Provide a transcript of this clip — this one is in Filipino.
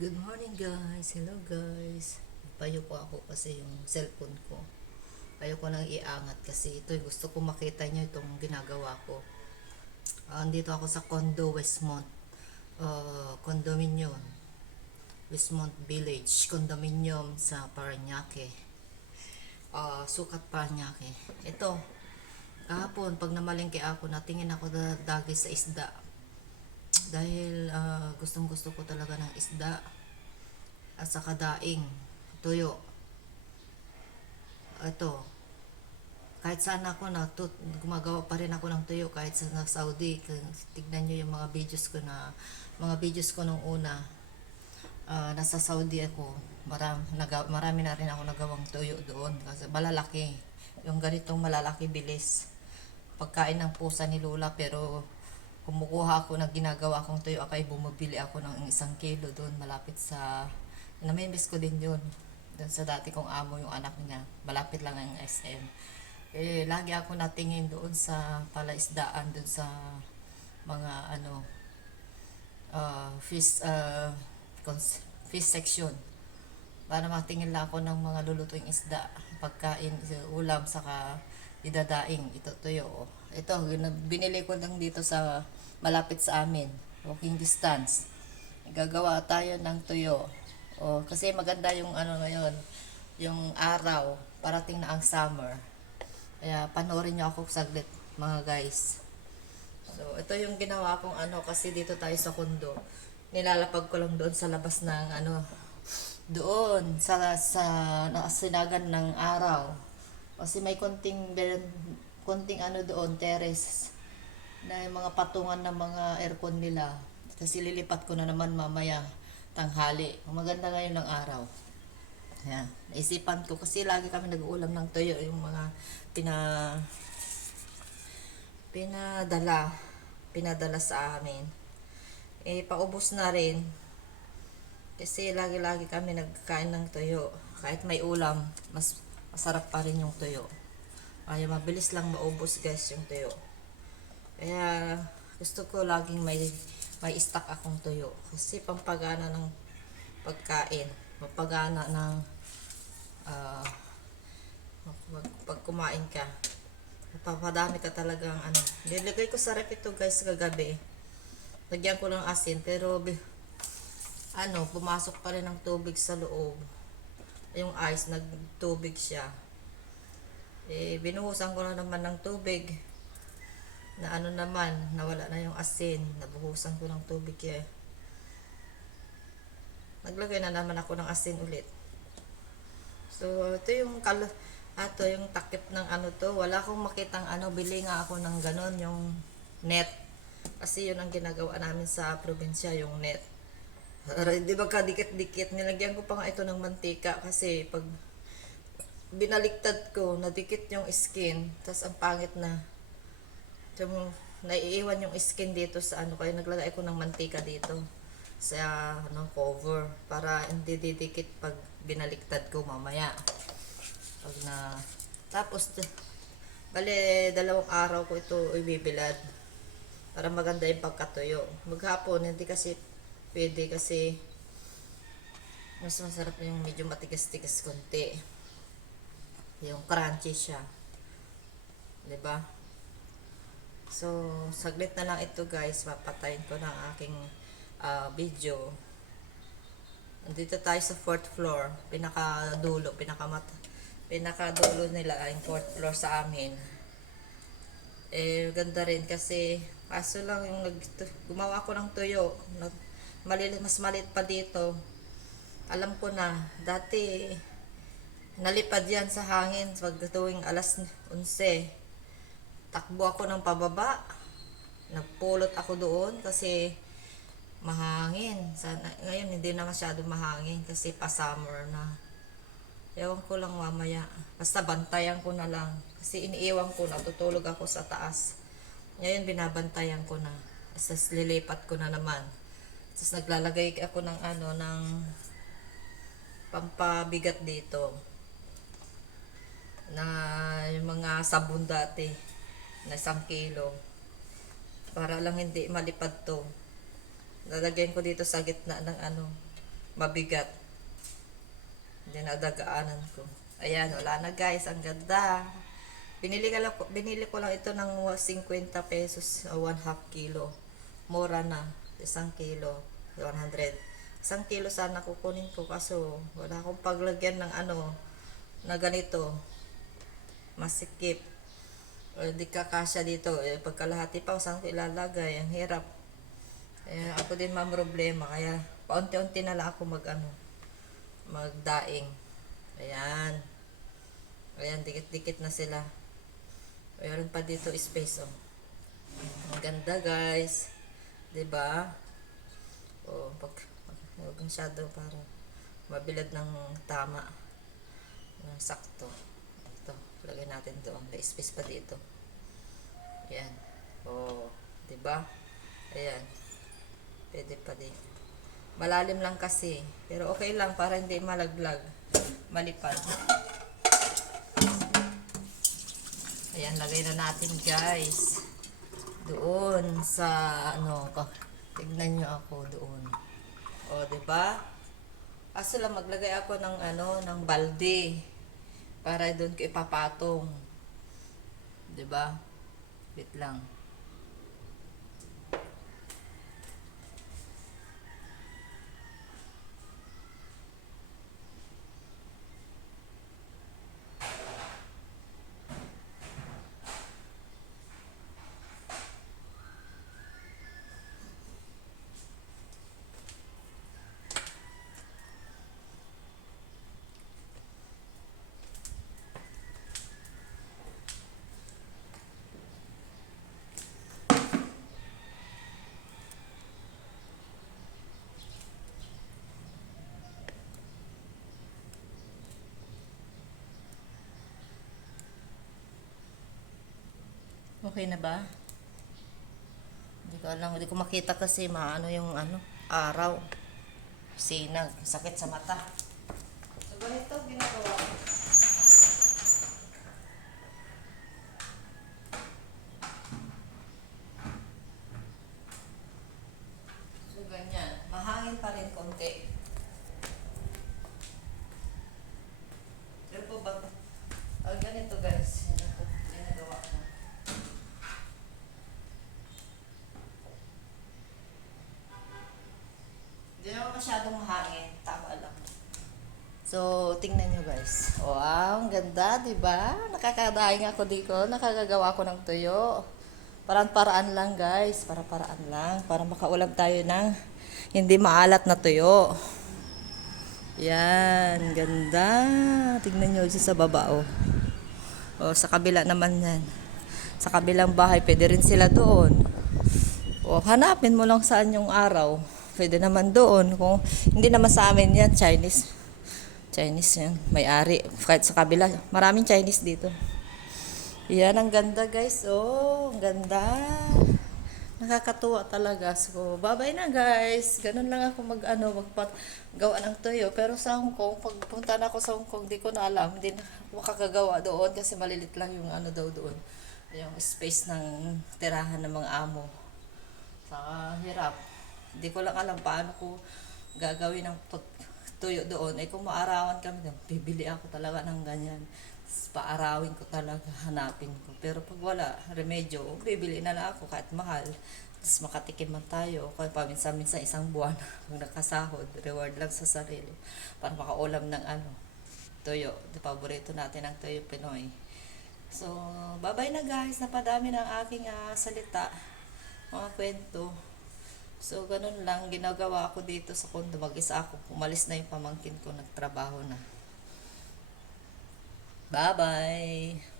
Good morning guys, hello guys. Payo po ako kasi yung cellphone ko. Payo ko nang iangat kasi ito gusto ko makita nyo itong ginagawa ko. Andito ako sa condo Westmont. Condominium. Westmont Village Condominium sa Parañaque. Sukat Parañaque. Ito, kahapon pag namalengke ako, natingin ako dagi sa isda. Dahil gustong gusto ko talaga ng isda at saka daing, tuyo. Ito, kahit saan ako gumagawa pa rin ako ng tuyo kahit sa Saudi. Tignan nyo yung mga videos ko nung una. Nasa Saudi ako, marami na rin ako nagawang tuyo doon kasi malalaki. Yung ganitong malalaki bilis. Pagkain ng pusa ni Lola, pero kumukuha ako na ginagawa kong tuyo, akay bumibili ako ng 1 kilo doon malapit sa, namimiss ko din yun doon sa dati kong amo, yung anak niya, malapit lang ang SM. Lagi ako natingin doon sa palaisdaan, doon sa mga fish section, para matingin lang ako ng mga lulutuing isda, pagkain, ulam, saka idadaing, ito tuyo. Ito, binili ko lang dito sa malapit sa amin, walking distance. Gagawa tayo ng tuyo. Kasi maganda yung ngayon, yung araw, parating na ang summer. Kaya panoorin nyo ako saglit mga guys. So, ito yung ginawa kong kasi dito tayo sa kondo. Nilalapag ko lang doon sa labas ng doon sa sinagan ng araw. Kasi may konting doon, terrace, na yung mga patungan ng mga aircon nila. Kasi lilipat ko na naman mamaya tanghali. Maganda ngayon ng araw. Ayan. Naisipan ko kasi lagi kami nag-uulam ng tuyo, yung mga pinadala sa amin. Paubos na rin. Kasi lagi-lagi kami nagkain ng tuyo. Kahit may ulam, mas masarap pa rin yung tuyo. Mabilis lang maubos guys yung tuyo. Kaya gusto ko laging may stock akong tuyo. Kasi pampagana ng pagkain. Pampagana ng pag kumain ka. Papadami ka talagang Nilagay ko sa rep ito guys kagabi. Lagyan ko ng asin pero pumasok pa rin ng tubig sa loob. Yung ice, nagtubig siya. Binuhusan ko na naman ng tubig. Nawala na yung asin. Nabuhusan ko ng tubig naglagay na naman ako ng asin ulit. So, ito yung yung takip ng to. Wala akong makitang bili nga ako ng ganon, yung net. Kasi yun ang ginagawa namin sa probinsya, yung net. Di ba kadikit-dikit, nilagyan ko pa nga ito ng mantika kasi pag binaliktad ko, nadikit yung skin, tas ang pangit na. So, naiiwan yung skin dito sa kaya naglagay ko ng mantika dito sa cover para hindi didikit pag binaliktad ko mamaya. Tapos bale 2 araw ko ito ibibilad para maganda yung pagkatuyo. Maghapon hindi kasi pwede kasi mas masarap yung medyo matigas-tigas konti. Yung crunchy siya. 'Di ba? So, saglit na lang ito guys. Papatayin ko ng aking video. Nandito tayo sa 4th floor. Pinakadulo nila yung 4th floor sa amin. Ganda rin kasi kaso lang yung gumawa ko ng tuyo. Mas maliit pa dito. Alam ko na. Dati nalipad yan sa hangin pag tuwing alas 11. Takbo ako ng pababa. Nagpulot ako doon kasi mahangin. Ngayon hindi na masyado mahangin kasi pa-summer na. Ewan ko lang mamaya. Basta bantayan ko na lang. Kasi iniiwan ko na. Tutulog ako sa taas. Ngayon binabantayan ko na. Tapos lilipat ko na naman. Tapos naglalagay ako ng ng pampabigat dito. Na yung mga sabon dati. Na 1 kilo. Para lang hindi malipad to. Lalagyan ko dito sa gitna ng mabigat. Dinadagaanan ko. Ayan, wala na guys. Ang ganda. Binili ko lang ito ng 50 pesos o 1/2 kilo. Mura na. 1 kilo. 100. 1 kilo sana kukunin ko kaso wala akong paglagyan ng ano na ganito. Masikip. O di kakasya dito. Pagkalahati pa, saan ko ilalagay? Ang hirap. Ako din problema. Kaya paunti-unti na lang ako magdaing. Ayan. Ayan, dikit-dikit na sila. Mayroon pa dito space, oh. Ang ganda, guys. 'Di ba? Oh, huwag masyado para mabilad ng tama. Sakto. Ito, lagay natin doon. May space pa dito. Ayan. Oh, 'di ba? Ayan. Pwede pa din. Malalim lang kasi, pero okay lang para hindi malaglag, malipad. Ayan, lagay na natin guys. Doon sa tignan nyo ako doon. O, diba? Kaso lang maglagay ako ng balde para doon ko ipapatong. Diba? Wait lang. Okay na ba? Hindi ko alam, hindi ko makita kasi yung araw. Sinag, sakit sa mata. So, ganito ginagawa ko. So, ganyan. Mahangin pa rin konti. Pero po ba? Ganito guys. Ginagawa ko. Hindi naman masyadong mahangin. Tama lang. So, tingnan nyo guys. Wow, ang ganda, diba? Nakakadaing ako dito. Nakagagawa ko ng tuyo. Paraan-paraan lang guys. Para-paraan lang. Para makaulam tayo ng hindi maalat na tuyo. Yan, ganda. Tingnan nyo sa baba, oh. O, sa kabila naman yan. Sa kabilang bahay, pwede rin sila doon. O, hanapin mo lang saan yung araw. Pwede naman doon. Kung hindi naman sa amin yan, Chinese yan. May-ari. Kahit sa kabila, maraming Chinese dito. Yan, ang ganda guys. Oh, ang ganda. Nakakatuwa talaga. So, bye-bye na guys. Ganun lang ako magpagawa ng tuyo. Pero sa Hong Kong, pagpunta na ako sa Hong Kong, di ko na alam. Hindi na makakagawa doon kasi malilit lang yung daw doon. Yung space ng tirahan ng mga amo. Saka hirap. Hindi ko lang alam paano ko gagawin ng tuyo doon. Kung maarawan kami, bibili ako talaga ng ganyan. Paarawin ko talaga, hanapin ko. Pero pag wala, remedyo, bibili na lang ako kahit mahal. Tapos makatikim man tayo. Kaya paminsan-minsan isang buwan, kung nakasahod, reward lang sa sarili. Para makaulam ng tuyo. Paborito natin ang tuyo Pinoy. So, bye-bye na guys. Napadami ng aking salita. Mga kwento. So, ganun lang. Ginagawa ako dito sa kondo. Mag-isa ako. Umalis na yung pamangkin ko. Nagtrabaho na. Bye-bye!